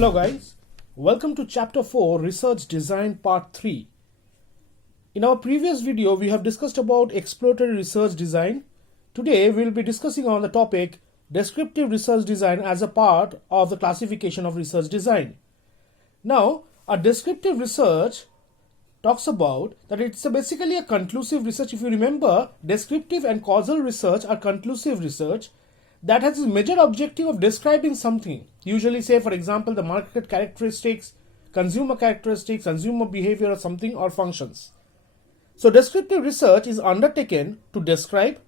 Hello guys, welcome to Chapter 4 Research Design Part 3. In our previous video we have discussed about exploratory research design. Today we will be discussing on the topic descriptive research design as a part of the classification of research design. Now a descriptive research talks about that it's basically a conclusive research. If you remember, descriptive and causal research are conclusive research that has a major objective of describing something. Usually say for example the market characteristics, consumer behavior or something or functions. So descriptive research is undertaken to describe,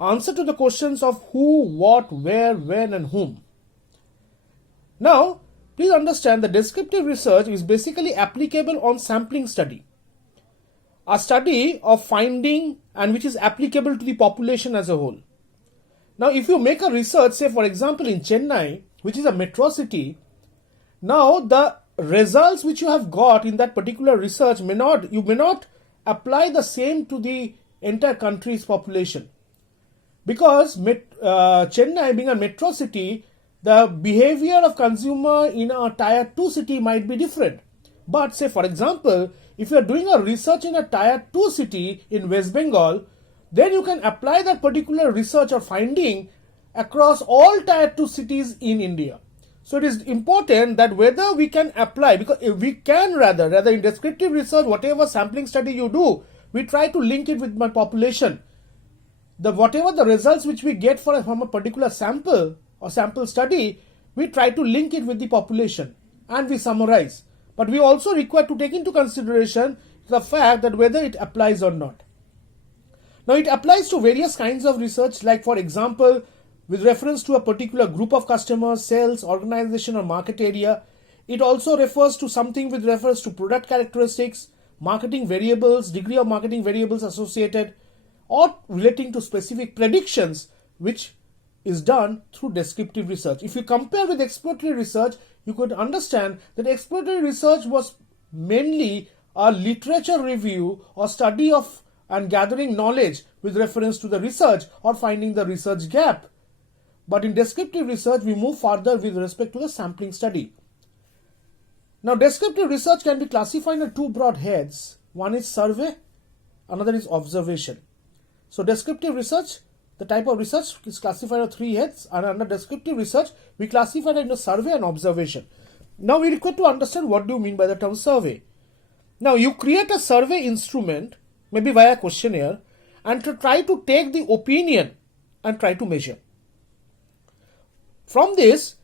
answer to the questions of who, what, where, when and whom. Now please understand that descriptive research is basically applicable on sampling study. A study of finding and which is applicable to the population as a whole. Now if you make a research, say for example in Chennai, which is a metro city, now the results which you have got in that particular research you may not apply the same to the entire country's population. Because Chennai being a metro city, the behavior of consumer in a tier 2 city might be different. But say for example, if you are doing a research in a tier 2 city in West Bengal, then you can apply that particular research or finding across all tier 2 cities in India. So it is important that whether we can apply, because we can rather in descriptive research, whatever sampling study you do, we try to link it with my population. Whatever the results which we get from a particular sample or sample study, we try to link it with the population and we summarize. But we also require to take into consideration the fact that whether it applies or not. Now it applies to various kinds of research, like for example, with reference to a particular group of customers, sales, organization or market area. It also refers to something with reference to product characteristics, marketing variables, degree of marketing variables associated, or relating to specific predictions, which is done through descriptive research. If you compare with exploratory research, you could understand that exploratory research was mainly a literature review or study of and gathering knowledge with reference to the research or finding the research gap. But in descriptive research, we move further with respect to the sampling study. Now, descriptive research can be classified in two broad heads. One is survey, another is observation. So, descriptive research, the type of research is classified in three heads, and under descriptive research, we classify it into survey and observation. Now, we require to understand what do you mean by the term survey. Now, you create a survey instrument, maybe via questionnaire, and to try to take the opinion and try to measure. From this,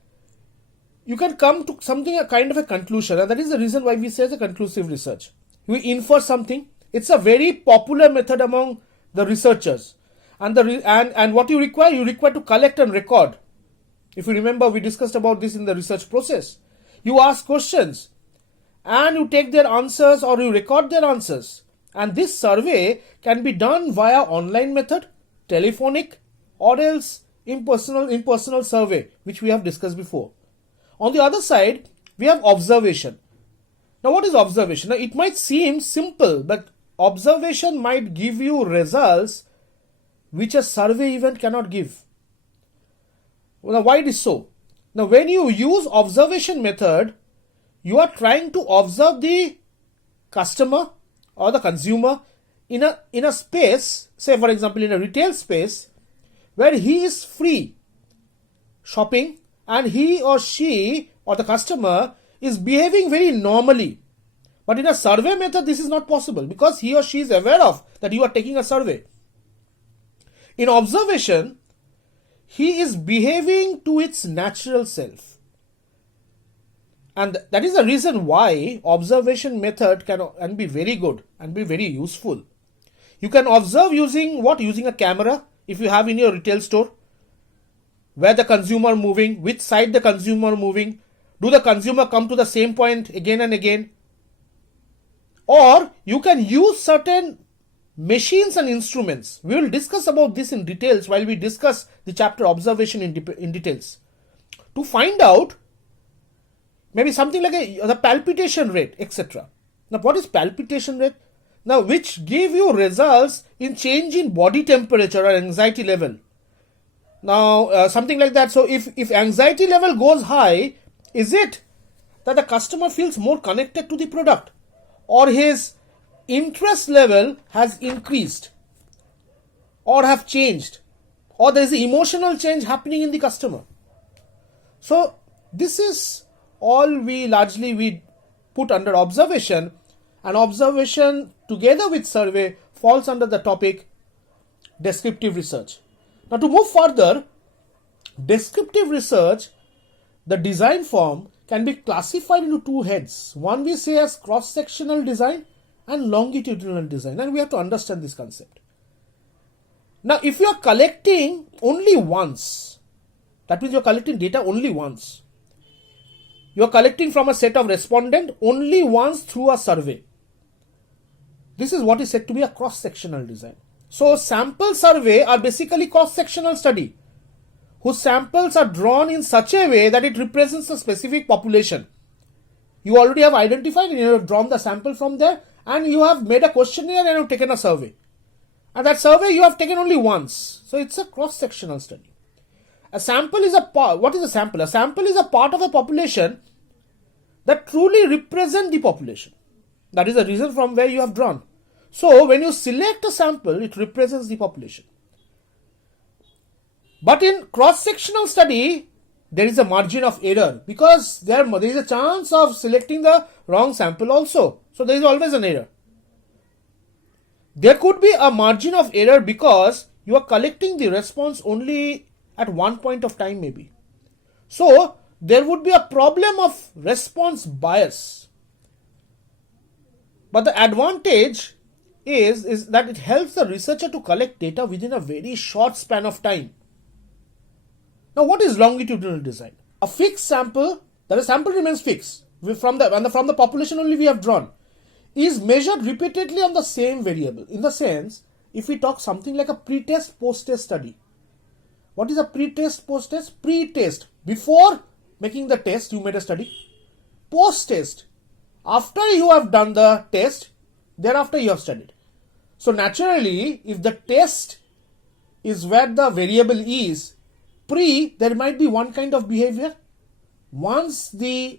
you can come to something, a kind of a conclusion, and that is the reason why we say the conclusive research. We infer something. It's a very popular method among the researchers. And what you require to collect and record. If you remember, we discussed about this in the research process. You ask questions and you take their answers or you record their answers. And this survey can be done via online method, telephonic, or else impersonal survey, which we have discussed before. On the other side, we have observation. Now, what is observation? Now, it might seem simple, but observation might give you results which a survey event cannot give. Now, why it is so? Now, when you use observation method, you are trying to observe the customer or the consumer in a space, say for example in a retail space, where he is free shopping and he or she or the customer is behaving very normally. But in a survey method, this is not possible because he or she is aware of that you are taking a survey. In observation, he is behaving to its natural self. And that is the reason why observation method can be very good and be very useful. You can observe using what? Using a camera, if you have in your retail store, where the consumer moving, which side the consumer moving, do the consumer come to the same point again and again? Or you can use certain machines and instruments. We will discuss about this in details while we discuss the chapter observation in details. To find out maybe something like the palpitation rate, etc. Now, what is palpitation rate? Now, which give you results in change in body temperature or anxiety level. Now, something like that. So, if anxiety level goes high, is it that the customer feels more connected to the product, or his interest level has increased or have changed, or there is an emotional change happening in the customer. So this is all we largely put under observation, and observation together with survey falls under the topic descriptive research. Now to move further, descriptive research, the design form, can be classified into two heads. One we say as cross-sectional design and longitudinal design, and we have to understand this concept. Now if you are collecting only once, that means you are collecting data only once. You are collecting from a set of respondents only once through a survey. This is what is said to be a cross-sectional design. So sample survey are basically cross-sectional study, whose samples are drawn in such a way that it represents a specific population. You already have identified and you have drawn the sample from there, and you have made a questionnaire and you have taken a survey. And that survey you have taken only once. So it's a cross-sectional study. A sample is a part. What is a sample? A sample is a part of a population that truly represents the population. That is the reason from where you have drawn. So when you select a sample, it represents the population. But in cross-sectional study, there is a margin of error, because there is a chance of selecting the wrong sample also. So there is always an error. There could be a margin of error because you are collecting the response only at one point of time maybe. So there would be a problem of response bias. But the advantage is that it helps the researcher to collect data within a very short span of time. Now what is longitudinal design? A fixed sample, that the sample remains fixed from the population only we have drawn, is measured repeatedly on the same variable. In the sense, if we talk something like a pre-test, post-test study. What is a pre-test, post-test? Pre-test, before making the test, you made a study. Post-test, after you have done the test, thereafter you have studied. So naturally, if the test is where the variable is, there might be one kind of behavior. Once the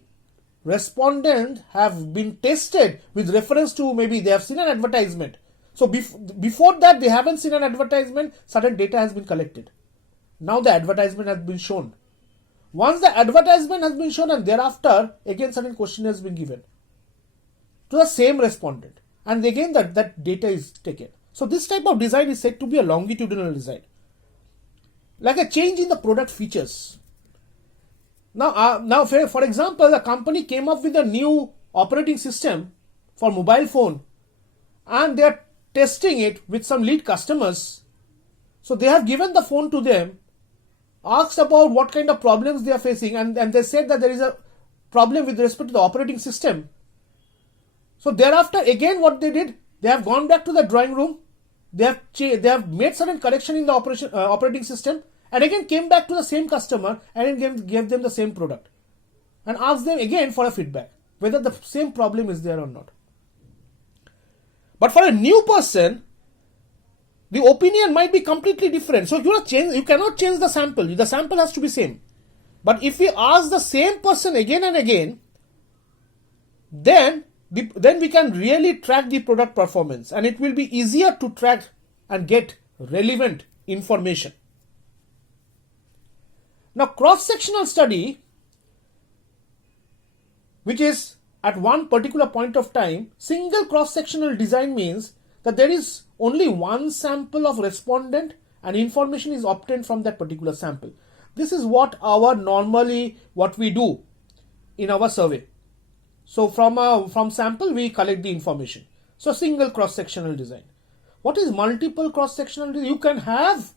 respondent have been tested with reference to, maybe they have seen an advertisement. So before that they haven't seen an advertisement, certain data has been collected. Now the advertisement has been shown. Once the advertisement has been shown, and thereafter again certain question has been given to the same respondent, and again that data is taken. So this type of design is said to be a longitudinal design. Like a change in the product features. Now, for example, a company came up with a new operating system for mobile phone, and they are testing it with some lead customers. So they have given the phone to them, asked about what kind of problems they are facing, and they said that there is a problem with respect to the operating system. So thereafter, again what they did, they have gone back to the drawing room, they have made certain correction in the operating system, and again came back to the same customer and gave them the same product and asked them again for a feedback whether the same problem is there or not. But for a new person, the opinion might be completely different. So you cannot change the sample. The sample has to be same. But if we ask the same person again and again, then we can really track the product performance, and it will be easier to track and get relevant information. Now cross-sectional study, which is at one particular point of time, single cross-sectional design means that there is only one sample of respondent and information is obtained from that particular sample. This is what we do in our survey. So from sample we collect the information. So single cross-sectional design. What is multiple cross-sectional design? You can have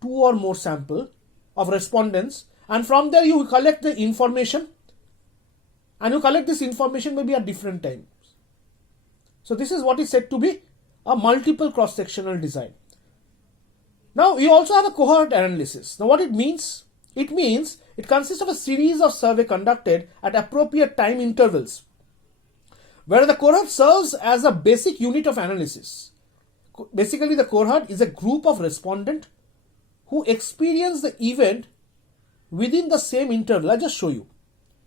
two or more sample of respondents, and from there you collect the information, and you collect this information maybe at different times. So this is what is said to be a multiple cross-sectional design. Now you also have a cohort analysis. Now what it means? It means it consists of a series of survey conducted at appropriate time intervals, where the cohort serves as a basic unit of analysis. Basically, the cohort is a group of respondents who experience the event within the same interval. I'll just show you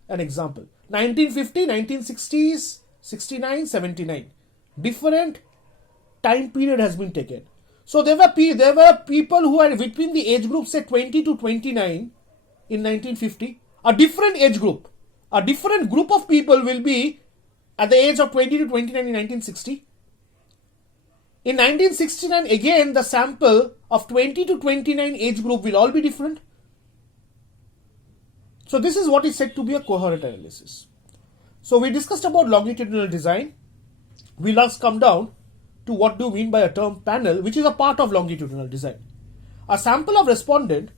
an example. 1950, 1960s, 69, 79. Different time period has been taken. So there were people who are between the age group say 20 to 29 in 1950. A different age group, a different group of people will be at the age of 20 to 29 in 1960. In 1969, again, the sample of 20 to 29 age group will all be different. So this is what is said to be a cohort analysis. So we discussed about longitudinal design. We last come down to what do you mean by a term panel, which is a part of longitudinal design. A sample of respondent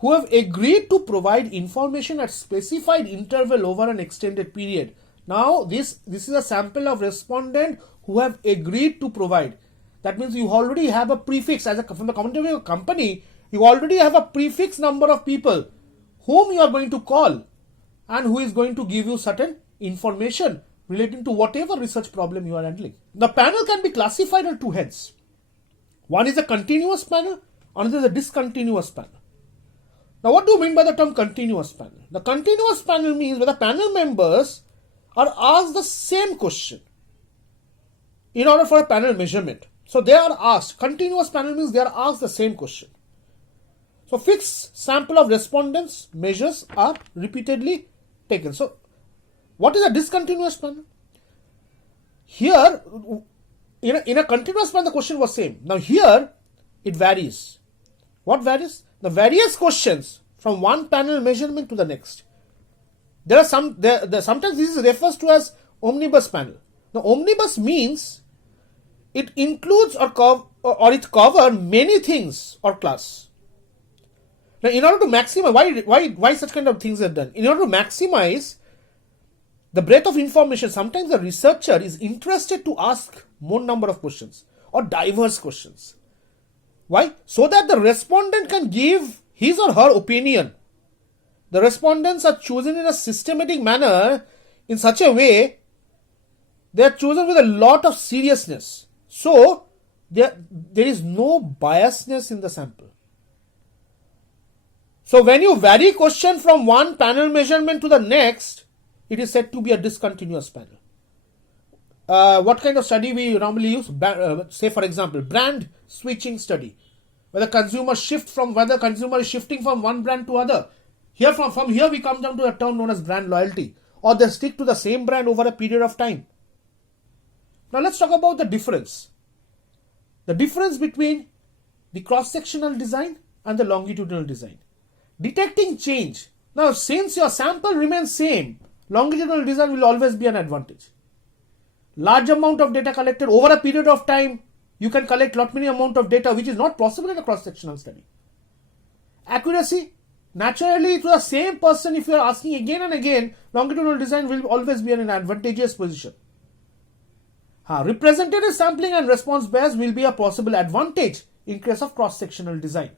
who have agreed to provide information at specified interval over an extended period. Now this is a sample of respondent who have agreed to provide. That means you already have a prefix from the point of view of a company, you already have a prefix number of people whom you are going to call and who is going to give you certain information relating to whatever research problem you are handling. The panel can be classified on two heads. One is a continuous panel, another is a discontinuous panel. Now what do you mean by the term continuous panel? The continuous panel means where the panel members are asked the same question in order for a panel measurement. So they are asked, continuous panel means they are asked the same question. So fixed sample of respondents measures are repeatedly taken. So what is a discontinuous panel? Here, in a continuous panel, the question was same. Now here, it varies. What varies? The various questions from one panel measurement to the next. There are sometimes this is refers to as omnibus panel. Now omnibus means it includes or it covers many things or class. Now in order to maximize, why such kind of things are done? In order to maximize the breadth of information, sometimes the researcher is interested to ask more number of questions or diverse questions. Why? So that the respondent can give his or her opinion. The respondents are chosen in a systematic manner in such a way they are chosen with a lot of seriousness. So there is no biasness in the sample. So when you vary question from one panel measurement to the next, it is said to be a discontinuous panel. What kind of study we normally use? Say for example, brand switching study. Whether consumer is shifting from one brand to other. From here we come down to a term known as brand loyalty. Or they stick to the same brand over a period of time. Now let's talk about the difference. The difference between the cross-sectional design and the longitudinal design. Detecting change. Now since your sample remains same, longitudinal design will always be an advantage. Large amount of data collected over a period of time, you can collect lot many amount of data which is not possible in a cross-sectional study. Accuracy, naturally to the same person if you are asking again and again, longitudinal design will always be in an advantageous position. Representative sampling and response bias will be a possible advantage in case of cross-sectional design.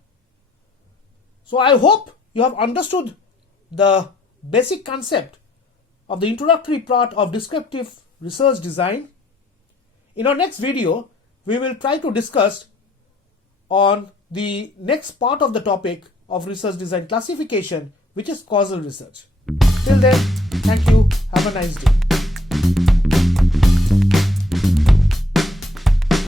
So I hope you have understood the basic concept of the introductory part of descriptive research design. In our next video, we will try to discuss on the next part of the topic of research design classification, which is causal research. Till then, thank you. Have a nice day.